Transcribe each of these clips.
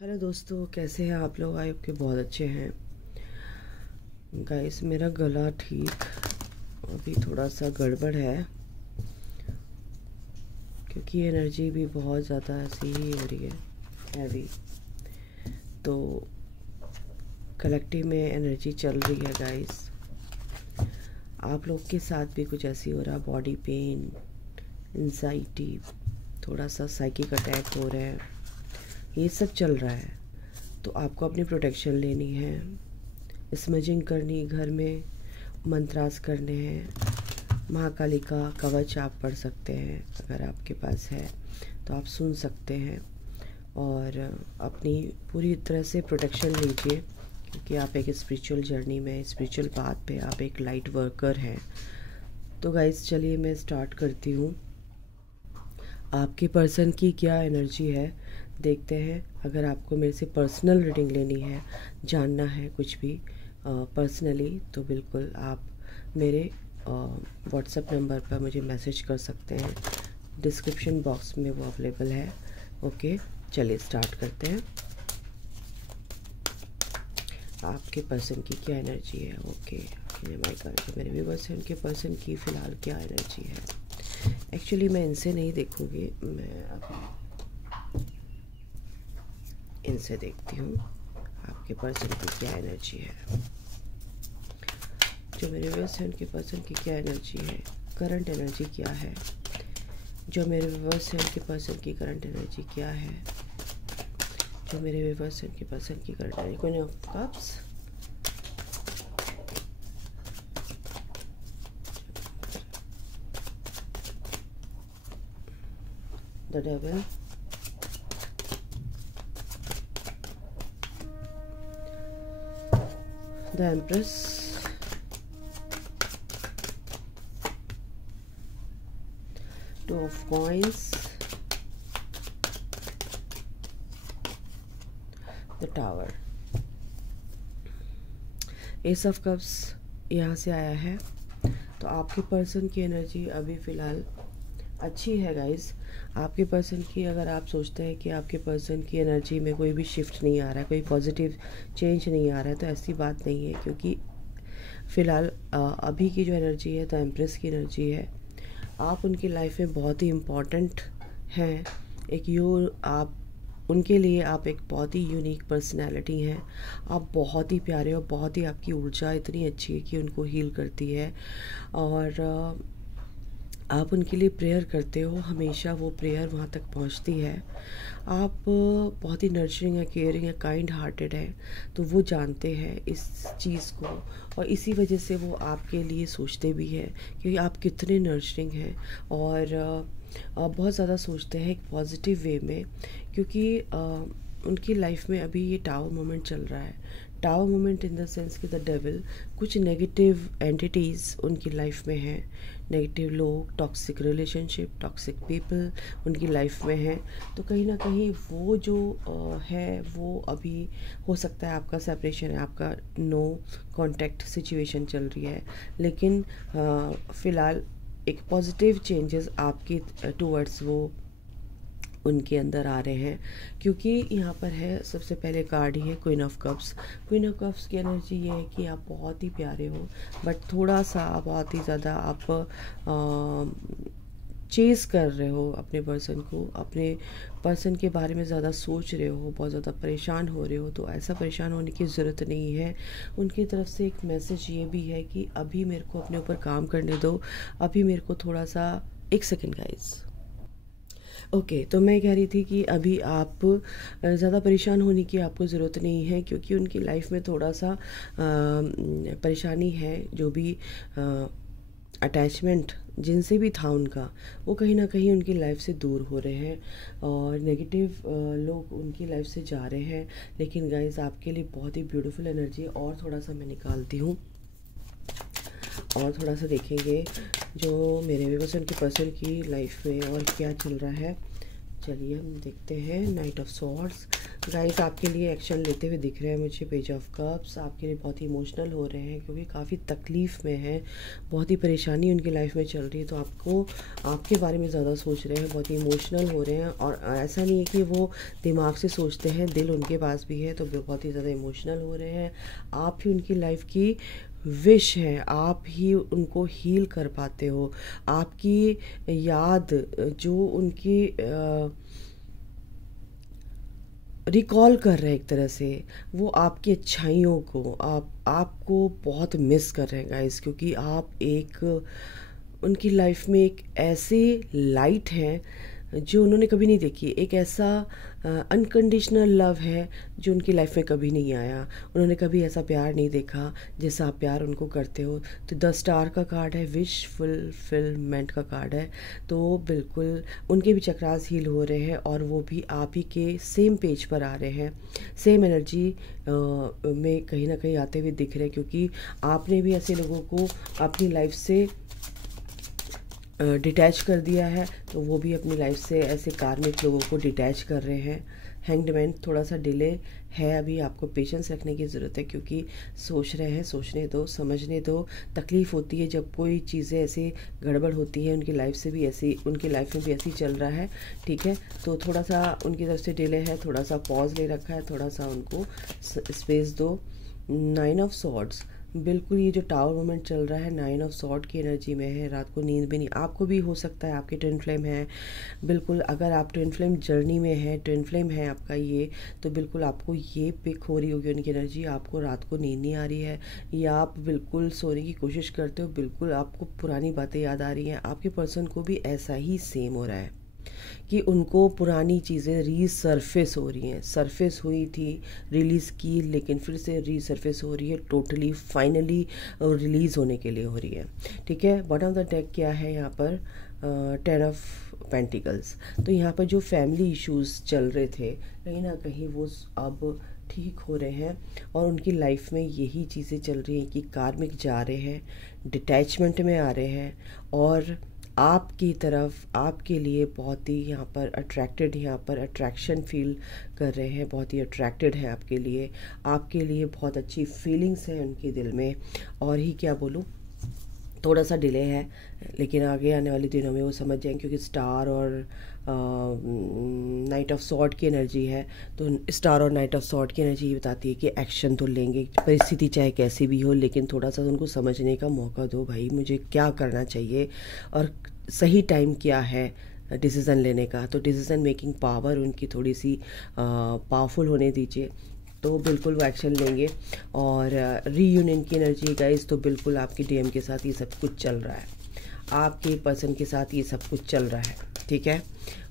Hello दोस्तों, कैसे हैं आप लोग? आई होप के बहुत अच्छे हैं। गाइस, मेरा गला ठीक अभी थोड़ा सा गड़बड़ है क्योंकि एनर्जी भी बहुत ज़्यादा ऐसी ही हो रही है, हैवी। तो कलेक्टिव में एनर्जी चल रही है गाइस। आप लोग के साथ भी कुछ ऐसी हो रहा, बॉडी पेन, एंजाइटी, थोड़ा सा साइकिक अटैक हो रहे हैं, ये सब चल रहा है। तो आपको अपनी प्रोटेक्शन लेनी है, स्मजिंग करनी, घर में मंत्रास करने हैं। महाकाली का कवच आप पढ़ सकते हैं, अगर आपके पास है तो आप सुन सकते हैं और अपनी पूरी तरह से प्रोटेक्शन लीजिए क्योंकि आप एक स्पिरिचुअल जर्नी में, स्पिरिचुअल पाथ पे आप एक लाइट वर्कर हैं। तो गाइस, चलिए मैं स्टार्ट करती हूँ। आपके पर्सन की क्या एनर्जी है देखते हैं। अगर आपको मेरे से पर्सनल रीडिंग लेनी है, जानना है कुछ भी पर्सनली, तो बिल्कुल आप मेरे व्हाट्सएप नंबर पर मुझे मैसेज कर सकते हैं। डिस्क्रिप्शन बॉक्स में वो अवेलेबल है। ओके, चलिए स्टार्ट करते हैं। आपके पर्सन की क्या एनर्जी है? ओके, मेरे व्यूअर्स हैं, उनके पर्सन की फ़िलहाल क्या एनर्जी है। एक्चुअली मैं इनसे नहीं देखूँगी, मैं अभी इनसे देखती हूँ आपके पर्सन की क्या एनर्जी है। जो मेरे व्यूअर्स हैं, उनके पर्सन की क्या एनर्जी है, करंट एनर्जी क्या है। जो मेरे व्यूअर्स हैं, उनके पर्सन की करंट एनर्जी क्या है। जो मेरे व्यूअर्स हैं, उनके पर्सन की current energy. Queen of cups, the devil, the empress, two of coins, the tower, S of cups यहाँ से आया है। तो आपके पर्सन की एनर्जी अभी फ़िलहाल अच्छी है गाइस। आपके पर्सन की, अगर आप सोचते हैं कि आपके पर्सन की एनर्जी में कोई भी शिफ्ट नहीं आ रहा है, कोई पॉजिटिव चेंज नहीं आ रहा है, तो ऐसी बात नहीं है क्योंकि फ़िलहाल अभी की जो एनर्जी है, तो एम्प्रेस की एनर्जी है। आप उनकी लाइफ में बहुत ही इम्पॉर्टेंट हैं। आप उनके लिए आप एक बहुत ही यूनिक पर्सनैलिटी हैं। आप बहुत ही प्यारे हो, बहुत ही आपकी ऊर्जा इतनी अच्छी है कि उनको हील करती है। और आप उनके लिए प्रेयर करते हो, हमेशा वो प्रेयर वहाँ तक पहुँचती है। आप बहुत ही नर्चरिंग है, केयरिंग है, काइंड हार्टेड है। तो वो जानते हैं इस चीज़ को और इसी वजह से वो आपके लिए सोचते भी हैं क्योंकि आप कितने नर्चरिंग हैं और बहुत ज़्यादा सोचते हैं एक पॉजिटिव वे में। क्योंकि उनकी लाइफ में अभी ये टावर मोमेंट चल रहा है। Tower moment in the sense कि द डेविल, कुछ नेगेटिव एंटिटीज़ उनकी लाइफ में हैं। नेगेटिव लोग, टॉक्सिक रिलेशनशिप, टॉक्सिक पीपल उनकी लाइफ में हैं। तो कहीं ना कहीं वो जो है वो अभी हो सकता है आपका सेपरेशन है, आपका नो कांटेक्ट सिचुएशन चल रही है। लेकिन फ़िलहाल एक पॉजिटिव चेंजेस आपकी टूवर्ड्स वो उनके अंदर आ रहे हैं क्योंकि यहाँ पर है, सबसे पहले कार्ड ही है queen of cups. Queen of cups की एनर्जी ये है कि आप बहुत ही प्यारे हो बट थोड़ा सा बहुत ही ज़्यादा आप चेज़ कर रहे हो अपने पर्सन को, अपने पर्सन के बारे में ज़्यादा सोच रहे हो, बहुत ज़्यादा परेशान हो रहे हो। तो ऐसा परेशान होने की ज़रूरत नहीं है। उनकी तरफ से एक मैसेज ये भी है कि अभी मेरे को अपने ऊपर काम करने दो, अभी मेरे को थोड़ा सा, एक सेकेंड गाइस। ओके, तो मैं कह रही थी कि अभी आप ज़्यादा परेशान होने की आपको ज़रूरत नहीं है क्योंकि उनकी लाइफ में थोड़ा सा परेशानी है। जो भी अटैचमेंट जिनसे भी था उनका, वो कहीं ना कहीं उनकी लाइफ से दूर हो रहे हैं और नेगेटिव लोग उनकी लाइफ से जा रहे हैं। लेकिन गाइस, आपके लिए बहुत ही ब्यूटीफुल एनर्जी है। और थोड़ा सा मैं निकालती हूँ और थोड़ा सा देखेंगे जो मेरे व्यूअर्स उनके पर्सन की लाइफ में और क्या चल रहा है। चलिए हम देखते हैं। नाइट ऑफ सॉर्ड्स, गाइस आपके लिए एक्शन लेते हुए दिख रहे हैं मुझे पेज ऑफ कप्स। आपके लिए बहुत ही इमोशनल हो रहे हैं क्योंकि काफ़ी तकलीफ़ में हैं, बहुत ही परेशानी उनकी लाइफ में चल रही है, तो आपको आपके बारे में ज़्यादा सोच रहे हैं, बहुत ही इमोशनल हो रहे हैं। और ऐसा नहीं है कि वो दिमाग से सोचते हैं, दिल उनके पास भी है, तो बहुत ही ज़्यादा इमोशनल हो रहे हैं। आप ही उनकी लाइफ की विश है, आप ही उनको हील कर पाते हो। आपकी याद जो उनकी रिकॉल कर रहे हैं एक तरह से, वो आपकी अच्छाइयों को आपको बहुत मिस कर रहे हैं गाइस, क्योंकि आप एक उनकी लाइफ में एक ऐसे लाइट हैं जो उन्होंने कभी नहीं देखी, एक ऐसा अनकंडीशनल लव है जो उनकी लाइफ में कभी नहीं आया। उन्होंने कभी ऐसा प्यार नहीं देखा जैसा आप प्यार उनको करते हो। तो 10 स्टार का कार्ड है, विश फुलफिलमेंट का कार्ड है। तो बिल्कुल उनके भी चक्रास हील हो रहे हैं और वो भी आप ही के सेम पेज पर आ रहे हैं, सेम एनर्जी में कहीं ना कहीं आते हुए दिख रहे हैं, क्योंकि आपने भी ऐसे लोगों को अपनी लाइफ से डिटैच कर दिया है, तो वो भी अपनी लाइफ से ऐसे कार्मिक लोगों को डिटैच कर रहे हैं। हैंग्ड मैन, थोड़ा सा डिले है, अभी आपको पेशेंस रखने की ज़रूरत है, क्योंकि सोच रहे हैं, सोचने दो, समझने दो। तकलीफ़ होती है जब कोई चीज़ें ऐसी गड़बड़ होती है, उनकी लाइफ से भी ऐसी, उनकी लाइफ में भी ऐसी चल रहा है, ठीक है। तो थोड़ा सा उनकी तरफ से डिले है, थोड़ा सा पॉज ले रखा है, थोड़ा सा उनको स्पेस दो। 9 ऑफ सॉर्ड्स, बिल्कुल ये जो टावर मोमेंट चल रहा है 9 ऑफ सॉर्ड की एनर्जी में है। रात को नींद भी नहीं, आपको भी हो सकता है, आपके ट्विन फ्लेम है, बिल्कुल अगर आप ट्विन फ्लेम जर्नी में है, ट्विन फ्लेम है आपका ये, तो बिल्कुल आपको ये पिक हो रही होगी उनकी एनर्जी। आपको रात को नींद नहीं आ रही है, या आप बिल्कुल सोने की कोशिश करते हो, बिल्कुल आपको पुरानी बातें याद आ रही हैं। आपके पर्सन को भी ऐसा ही सेम हो रहा है कि उनको पुरानी चीज़ें रीसरफेस हो रही हैं। सरफेस हुई थी, रिलीज़ की, लेकिन फिर से रीसरफेस हो रही है, टोटली फाइनली रिलीज़ होने के लिए हो रही है, ठीक है। बॉटम ऑफ द डेक क्या है यहाँ पर? 10 ऑफ पेंटिकल्स। तो यहाँ पर जो फैमिली इश्यूज चल रहे थे, कहीं ना कहीं वो अब ठीक हो रहे हैं, और उनकी लाइफ में यही चीज़ें चल रही हैं कि कार्मिक जा रहे हैं, डिटैचमेंट में आ रहे हैं, और आपकी तरफ आपके लिए बहुत ही यहाँ पर अट्रैक्टेड, यहाँ पर अट्रैक्शन फील कर रहे हैं, बहुत ही अट्रैक्टेड है आपके लिए बहुत अच्छी फीलिंग्स हैं उनके दिल में। और ही क्या बोलूँ, थोड़ा सा डिले है, लेकिन आगे आने वाले दिनों में वो समझ जाएंगे, क्योंकि स्टार और नाइट ऑफ सॉर्ड की एनर्जी है। तो स्टार और नाइट ऑफ सॉर्ड की एनर्जी ये बताती है कि एक्शन तो लेंगे, परिस्थिति चाहे कैसी भी हो, लेकिन थोड़ा सा उनको समझने का मौका दो, भाई मुझे क्या करना चाहिए और सही टाइम क्या है डिसीज़न लेने का। तो डिसीज़न मेकिंग पावर उनकी थोड़ी सी पावरफुल होने दीजिए, तो बिल्कुल वो एक्शन लेंगे। और रीयूनियन की एनर्जी गाइस, तो बिल्कुल आपके डीएम के साथ ये सब कुछ चल रहा है, आपके पर्सन के साथ ये सब कुछ चल रहा है, ठीक है।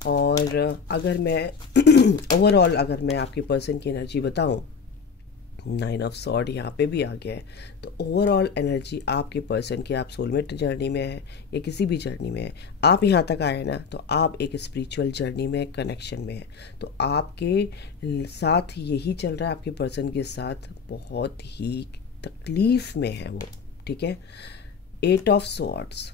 और अगर मैं ओवरऑल अगर मैं आपके पर्सन की एनर्जी बताऊं, 9 ऑफ सॉर्ड यहाँ पे भी आ गया है, तो ओवरऑल एनर्जी आपके पर्सन की, आप सोलमेट जर्नी में है या किसी भी जर्नी में है, आप यहाँ तक आए ना, तो आप एक स्पिरिचुअल जर्नी में, कनेक्शन में है। तो आपके साथ यही चल रहा है, आपके पर्सन के साथ बहुत ही तकलीफ़ में है वो, ठीक है। 8 ऑफ सॉर्ड्स,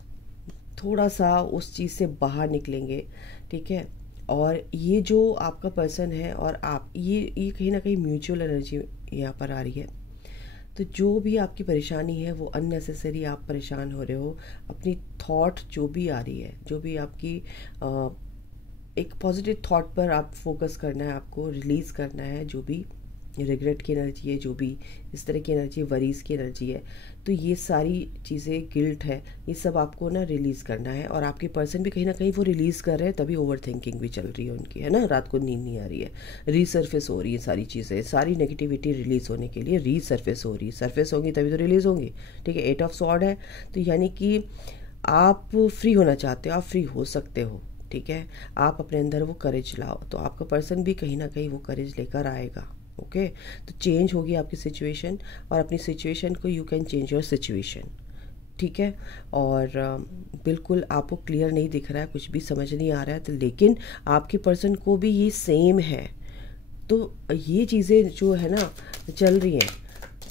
थोड़ा सा उस चीज़ से बाहर निकलेंगे, ठीक है। और ये जो आपका पर्सन है और आप, ये कहीं ना कहीं म्यूचुअल एनर्जी यहाँ पर आ रही है। तो जो भी आपकी परेशानी है वो अननेसेसरी आप परेशान हो रहे हो, अपनी थॉट जो भी आ रही है, जो भी आपकी एक पॉजिटिव थॉट पर आप फोकस करना है, आपको रिलीज़ करना है, जो भी रिग्रेट की एनर्जी है, जो भी इस तरह की एनर्जी, वरीज़ की एनर्जी है, तो ये सारी चीज़ें, गिल्ट है, ये सब आपको ना रिलीज़ करना है। और आपके पर्सन भी कहीं ना कहीं वो रिलीज़ कर रहे हैं, तभी ओवर थिंकिंग भी चल रही है उनकी, है ना, रात को नींद नहीं आ रही है, रीसरफेस हो रही है सारी चीज़ें, सारी नेगेटिविटी रिलीज़ होने के लिए रीसरफेस हो रही है। सरफेस होगी तभी तो रिलीज़ होंगी, ठीक है। 8 ऑफ सॉर्ड है, तो यानी कि आप फ्री होना चाहते हो, आप फ्री हो सकते हो, ठीक है। आप अपने अंदर वो करेज लाओ, तो आपका पर्सन भी कहीं ना कहीं वो करेज लेकर आएगा, ओके। तो चेंज होगी आपकी सिचुएशन, और अपनी सिचुएशन को, you can change your situation, ठीक है। और बिल्कुल आपको क्लियर नहीं दिख रहा है, कुछ भी समझ नहीं आ रहा है, तो लेकिन आपके पर्सन को भी ये सेम है। तो ये चीज़ें जो है ना चल रही हैं,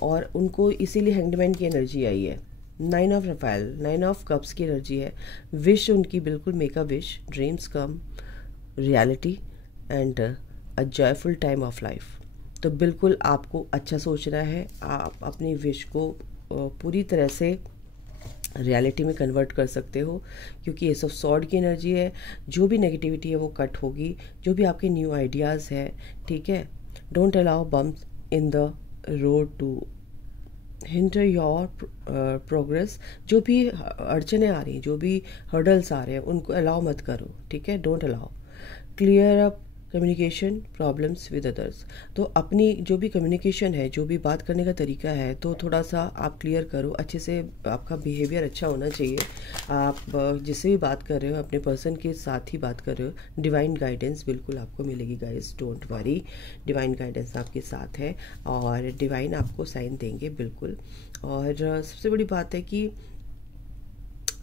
और उनको इसीलिए हैंगमैन की एनर्जी आई है। 9 ऑफ रफाइल, 9 ऑफ कप्स की एनर्जी है। विश उनकी बिल्कुल, make a wish, dreams come reality, and a joyful time of life. तो बिल्कुल आपको अच्छा सोचना है, आप अपनी विश को पूरी तरह से रियलिटी में कन्वर्ट कर सकते हो, क्योंकि ये सब सॉर्ड की एनर्जी है। जो भी नेगेटिविटी है वो कट होगी, जो भी आपके न्यू आइडियाज़ है, ठीक है। Don't allow bumps in the road to hinder your progress. जो भी अड़चने आ रही हैं, जो भी हर्डल्स आ रहे हैं, उनको अलाउ मत करो, ठीक है। Don't allow. Clear up communication problems with others. तो अपनी जो भी कम्युनिकेशन है, जो भी बात करने का तरीका है, तो थोड़ा सा आप क्लियर करो अच्छे से। आपका बिहेवियर अच्छा होना चाहिए। आप जिससे भी बात कर रहे हो, अपने पर्सन के साथ ही बात कर रहे हो, डिवाइन गाइडेंस बिल्कुल आपको मिलेगी guys, don't worry. Divine guidance आपके साथ है और डिवाइन आपको साइन देंगे बिल्कुल। और सबसे बड़ी बात है कि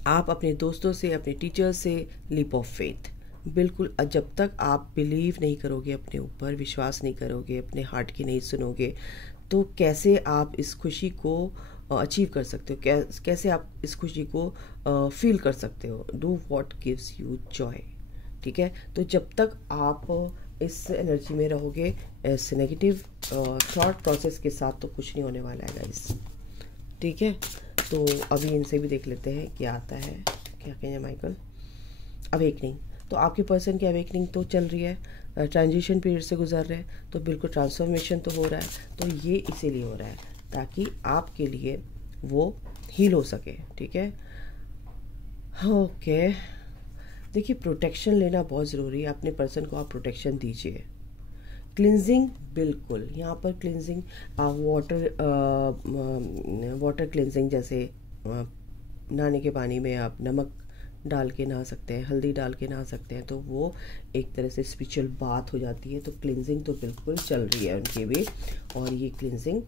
आप अपने दोस्तों से, अपने टीचर्स से लीप ऑफ फेथ बिल्कुल। जब तक आप बिलीव नहीं करोगे अपने ऊपर, विश्वास नहीं करोगे, अपने हार्ट की नहीं सुनोगे, तो कैसे आप इस खुशी को अचीव कर सकते हो, कैसे आप इस खुशी को फील कर सकते हो। Do what gives you Joy, ठीक है। तो जब तक आप इस एनर्जी में रहोगे, इस नेगेटिव थॉट प्रोसेस के साथ, तो कुछ नहीं होने वाला है गाइस, ठीक है। तो अभी इनसे भी देख लेते हैं क्या आता है। क्या कहें माइकल? अवेकनिंग। तो आपके पर्सन की अवेकनिंग तो चल रही है, ट्रांजिशन पीरियड से गुजर रहे हैं, तो बिल्कुल ट्रांसफॉर्मेशन तो हो रहा है। तो ये इसीलिए हो रहा है ताकि आपके लिए वो हील हो सके, ठीक है। ओके, देखिए प्रोटेक्शन लेना बहुत ज़रूरी है। अपने पर्सन को आप प्रोटेक्शन दीजिए। क्लिनजिंग, बिल्कुल यहाँ पर क्लिनजिंग, वाटर क्लिनजिंग, जैसे नहाने के पानी में आप नमक डाल के नहा सकते हैं, हल्दी डाल के नहा सकते हैं, तो वो एक तरह से स्पिरिचुअल बात हो जाती है। तो क्लिनजिंग तो बिल्कुल चल रही है उनकी भी, और ये क्लिनजिंग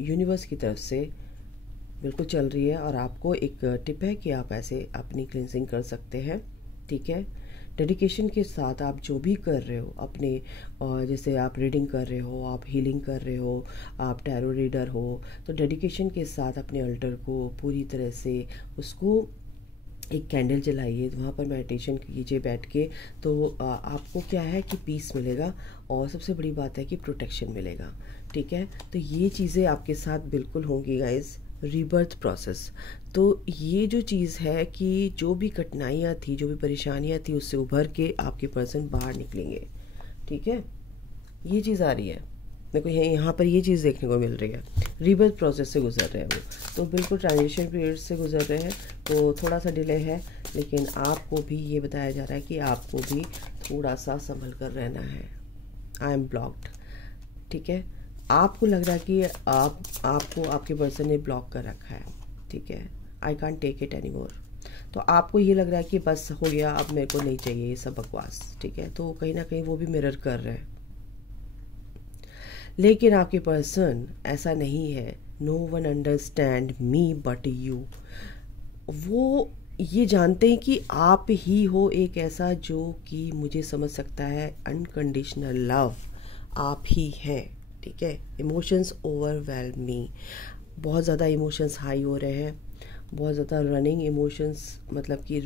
यूनिवर्स की तरफ से बिल्कुल चल रही है। और आपको एक टिप है कि आप ऐसे अपनी क्लिनजिंग कर सकते हैं, ठीक है। डेडिकेशन के साथ आप जो भी कर रहे हो अपने, जैसे आप रीडिंग कर रहे हो, आप हीलिंग कर रहे हो, आप टैरो रीडर हो, तो डेडिकेशन के साथ अपने अल्टर को पूरी तरह से उसको एक कैंडल जलाइए, वहाँ पर मेडिटेशन कीजिए बैठ के। तो आपको क्या है कि पीस मिलेगा, और सबसे बड़ी बात है कि प्रोटेक्शन मिलेगा, ठीक है। तो ये चीज़ें आपके साथ बिल्कुल होंगी गाइस। रीबर्थ प्रोसेस, तो ये जो चीज़ है कि जो भी कठिनाइयाँ थी, जो भी परेशानियाँ थी, उससे उभर के आपके पर्सन बाहर निकलेंगे, ठीक है। ये चीज़ आ रही है देखो, यहाँ पर ये चीज़ देखने को मिल रही है। रीबर्थ प्रोसेस से गुजर रहे हैं वो, तो बिल्कुल ट्रांजिशन पीरियड से गुजर रहे हैं। तो थोड़ा सा डिले है, लेकिन आपको भी ये बताया जा रहा है कि आपको भी थोड़ा सा संभल कर रहना है। आई एम ब्लॉक्ड, ठीक है। आपको लग रहा है कि आपको आपके पर्सन ने ब्लॉक कर रखा है, ठीक है। I can't take it anymore. तो आपको ये लग रहा है कि बस हो गया, अब मेरे को नहीं चाहिए ये सब बकवास, ठीक है। तो कहीं ना कहीं वो भी मिरर कर रहे हैं, लेकिन आपके पर्सन ऐसा नहीं है। No one understand me but you. वो ये जानते हैं कि आप ही हो एक ऐसा जो कि मुझे समझ सकता है। अनकंडीशनल लव आप ही हैं, ठीक है। इमोशंस ओवरवेल्म मी, बहुत ज़्यादा इमोशंस हाई हो रहे हैं, बहुत ज़्यादा रनिंग इमोशंस, मतलब कि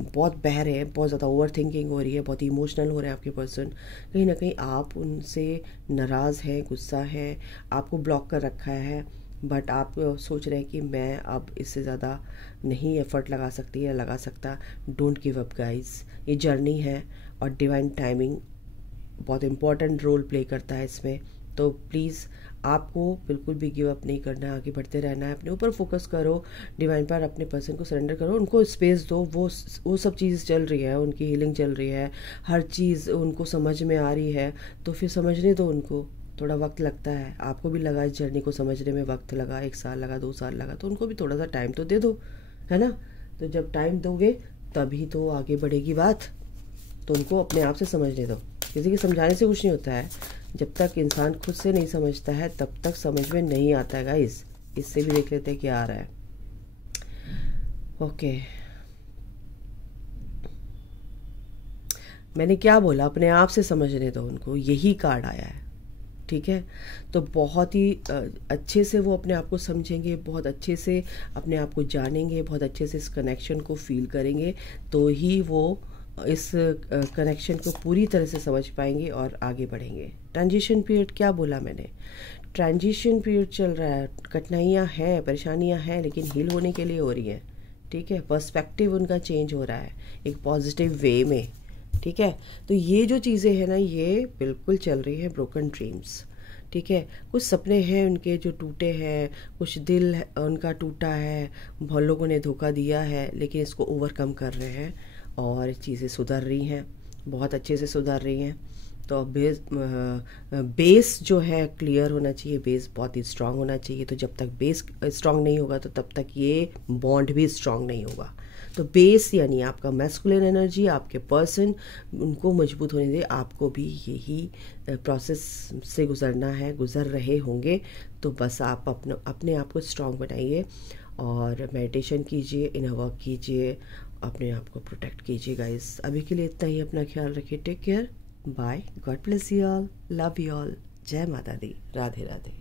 बहुत बह रहे हैं, बहुत ज़्यादा ओवर थिंकिंग हो रही है, बहुत इमोशनल हो रहे हैं आपके पर्सन। कहीं ना कहीं आप उनसे नाराज़ हैं, गुस्सा है, आपको ब्लॉक कर रखा है, बट आप सोच रहे हैं कि मैं अब इससे ज़्यादा नहीं एफर्ट लगा सकती या लगा सकता। डोंट गिव अप गाइस, ये जर्नी है और डिवाइन टाइमिंग बहुत इंपॉर्टेंट रोल प्ले करता है इसमें। तो प्लीज़ आपको बिल्कुल भी गिव अप नहीं करना है, आगे बढ़ते रहना है, अपने ऊपर फोकस करो, डिवाइन पर अपने पर्सन को सरेंडर करो, उनको स्पेस दो। वो सब चीज़ चल रही है, उनकी हीलिंग चल रही है, हर चीज़ उनको समझ में आ रही है, तो फिर समझने दो उनको। थोड़ा वक्त लगता है, आपको भी लगा इस जर्नी को समझने में, वक्त लगा, 1 साल लगा, 2 साल लगा, तो उनको भी थोड़ा सा टाइम तो दे दो, है ना। तो जब टाइम दोगे तभी तो आगे बढ़ेगी बात। तो उनको अपने आप से समझने दो, किसी के समझाने से कुछ नहीं होता है। जब तक इंसान खुद से नहीं समझता है तब तक समझ में नहीं आता है गाइस। इससे भी देख लेते हैं क्या आ रहा है। ओके, मैंने क्या बोला, अपने आप से समझने दो उनको, यही कार्ड आया है, ठीक है। तो बहुत ही अच्छे से वो अपने आप को समझेंगे, बहुत अच्छे से अपने आप को जानेंगे, बहुत अच्छे से इस कनेक्शन को फील करेंगे, तो ही वो इस कनेक्शन को पूरी तरह से समझ पाएंगे और आगे बढ़ेंगे। ट्रांजिशन पीरियड क्या बोला मैंने, ट्रांजिशन पीरियड चल रहा है, कठिनाइयाँ हैं, परेशानियाँ हैं, लेकिन हील होने के लिए हो रही हैं। ठीक है, पर्सपेक्टिव उनका चेंज हो रहा है एक पॉजिटिव वे में। ठीक है, तो ये जो चीज़ें हैं ना, ये बिल्कुल चल रही हैं ब्रोकन ड्रीम्स। ठीक है, कुछ सपने हैं उनके जो टूटे हैं, कुछ दिल उनका टूटा है, बहुत लोगों ने धोखा दिया है, लेकिन इसको ओवरकम कर रहे हैं और चीज़ें सुधर रही हैं, बहुत अच्छे से सुधर रही हैं। तो बेस जो है क्लियर होना चाहिए, बेस बहुत ही स्ट्रांग होना चाहिए। तो जब तक बेस स्ट्रांग नहीं होगा तो तब तक ये बॉन्ड भी स्ट्रांग नहीं होगा। तो बेस यानी आपका मैस्कुलिन एनर्जी, आपके पर्सन, उनको मजबूत होने दे। आपको भी यही प्रोसेस से गुजरना है, गुजर रहे होंगे। तो बस आप अपने आप को स्ट्रांग बनाइए और मेडिटेशन कीजिए, इनर वर्क कीजिए, अपने आप को प्रोटेक्ट कीजिए गाइस। अभी के लिए इतना ही, अपना ख्याल रखिए, take care, bye, God bless you all, love you all, जय माता दी, राधे राधे।